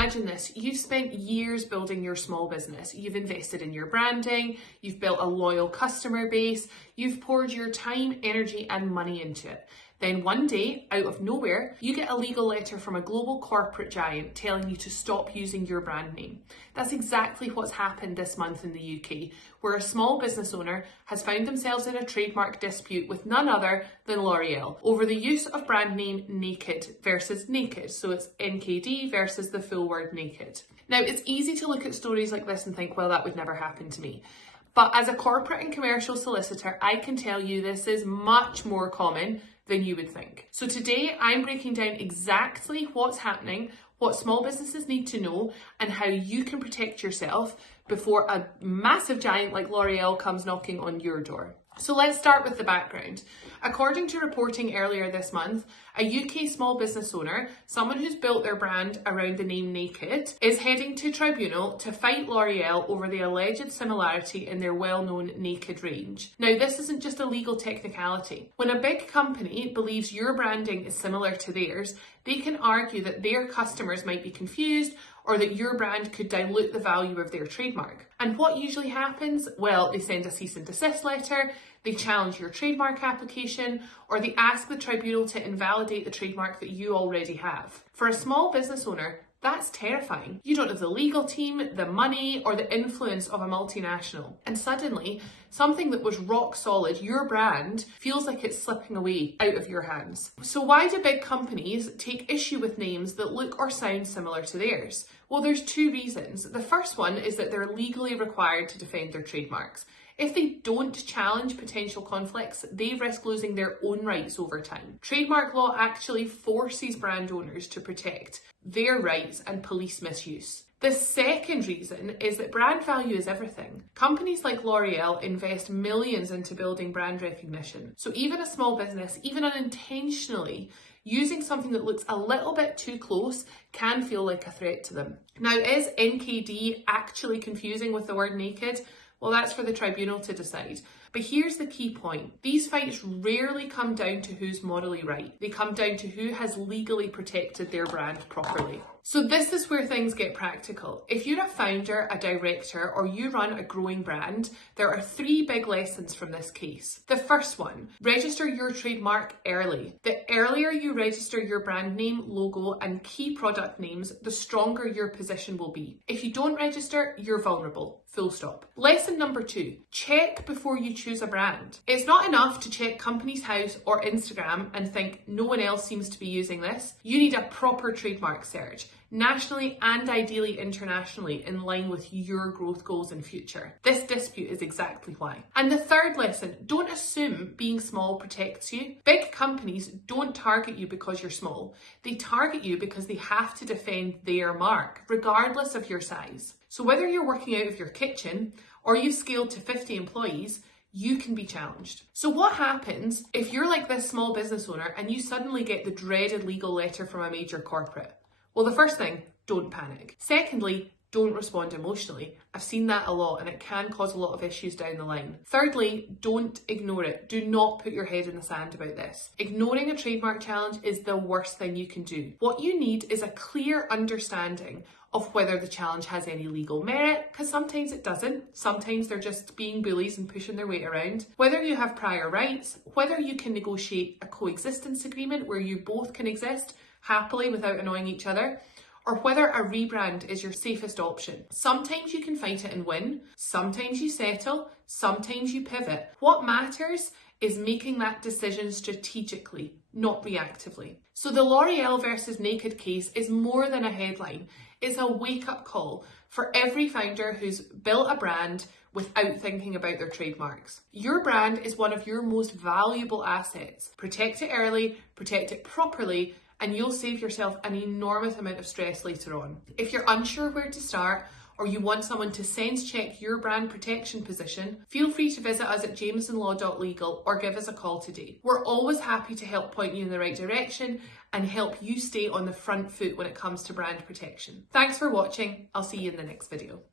imagine this, you've spent years building your small business. You've invested in your branding, you've built a loyal customer base, you've poured your time, energy, and money into it. Then one day, out of nowhere, you get a legal letter from a global corporate giant telling you to stop using your brand name. That's exactly what's happened this month in the UK, where a small business owner has found themselves in a trademark dispute with none other than L'Oreal over the use of brand name Naked versus Naked. So it's NKD versus the full word Naked. Now, it's easy to look at stories like this and think, well, that would never happen to me. But as a corporate and commercial solicitor, I can tell you this is much more common than you would think. So today I'm breaking down exactly what's happening, what small businesses need to know, and how you can protect yourself before a massive giant like L'Oreal comes knocking on your door. So let's start with the background. According to reporting earlier this month, a UK small business owner, someone who's built their brand around the name Naked, is heading to tribunal to fight L'Oreal over the alleged similarity in their well-known Naked range. Now, this isn't just a legal technicality. When a big company believes your branding is similar to theirs, they can argue that their customers might be confused or that your brand could dilute the value of their trademark. And what usually happens? Well, they send a cease and desist letter, they challenge your trademark application, or they ask the tribunal to invalidate the trademark that you already have. For a small business owner, that's terrifying. You don't have the legal team, the money, or the influence of a multinational. And suddenly, something that was rock solid, your brand, feels like it's slipping away out of your hands. So why do big companies take issue with names that look or sound similar to theirs? Well, there's two reasons. The first one is that they're legally required to defend their trademarks. If they don't challenge potential conflicts, they risk losing their own rights over time. Trademark law actually forces brand owners to protect their rights and police misuse. The second reason is that brand value is everything. Companies like L'Oreal invest millions into building brand recognition. So even a small business, even unintentionally, using something that looks a little bit too close can feel like a threat to them. Now, is NKD actually confusing with the word naked? Well, that's for the tribunal to decide. But here's the key point. These fights rarely come down to who's morally right. They come down to who has legally protected their brand properly. So this is where things get practical. If you're a founder, a director, or you run a growing brand, there are three big lessons from this case. The first one, register your trademark early. The earlier you register your brand name, logo, and key product names, the stronger your position will be. If you don't register, you're vulnerable. Full stop. Lesson number two, check before you choose a brand. It's not enough to check Companies House or Instagram and think no one else seems to be using this. You need a proper trademark search, nationally and ideally internationally, in line with your growth goals and future. This dispute is exactly why. And the third lesson, don't assume being small protects you. Big companies don't target you because you're small. They target you because they have to defend their mark, regardless of your size. So whether you're working out of your kitchen or you've scaled to 50 employees, you can be challenged. So what happens if you're like this small business owner and you suddenly get the dreaded legal letter from a major corporate? Well, the first thing, don't panic. Secondly, don't respond emotionally. I've seen that a lot and it can cause a lot of issues down the line. Thirdly, don't ignore it. Do not put your head in the sand about this. Ignoring a trademark challenge is the worst thing you can do. What you need is a clear understanding of whether the challenge has any legal merit, because sometimes it doesn't. Sometimes they're just being bullies and pushing their weight around. Whether you have prior rights, whether you can negotiate a coexistence agreement where you both can exist happily without annoying each other, or whether a rebrand is your safest option. Sometimes you can fight it and win, sometimes you settle, sometimes you pivot. What matters is making that decision strategically, not reactively. So the L'Oreal versus Naked case is more than a headline. It's a wake-up call for every founder who's built a brand without thinking about their trademarks. Your brand is one of your most valuable assets. Protect it early, protect it properly, and you'll save yourself an enormous amount of stress later on. If you're unsure where to start, or you want someone to sense check your brand protection position, feel free to visit us at jamesonlaw.legal or give us a call today. We're always happy to help point you in the right direction and help you stay on the front foot when it comes to brand protection. Thanks for watching. I'll see you in the next video.